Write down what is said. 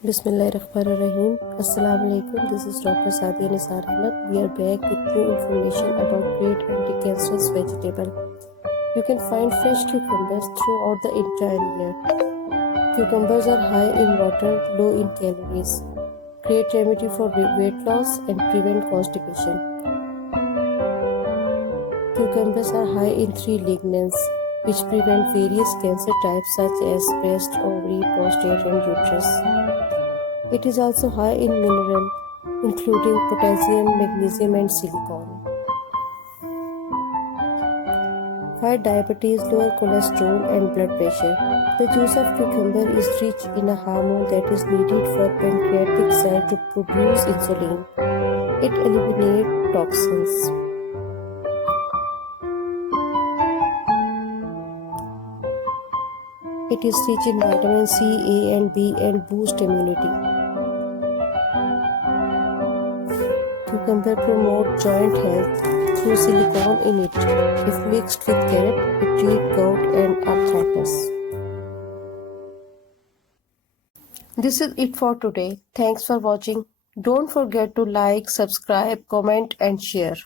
Bismillahirrahmanirrahim. Assalamu alaikum. This is Dr. Sadia Nisar Ahmed. We are back with new information about great anti-cancerous vegetable. You can find fresh cucumbers throughout the entire year. Cucumbers are high in water, low in calories, great remedy for weight loss and prevent constipation. Cucumbers are high in three lignans, which prevent various cancer types such as breast, ovary, prostate, and uterus. It is also high in mineral, including potassium, magnesium, and silicon. Fight diabetes, lower cholesterol, and blood pressure. The juice of cucumber is rich in a hormone that is needed for pancreatic cell to produce insulin. It eliminates toxins. It is rich in vitamin C, A, and B and boosts immunity. Cucumber promotes joint health through silicon in it. If mixed with carrot, it treats gout and arthritis. This is it for today. Thanks for watching. Don't forget to like, subscribe, comment and share.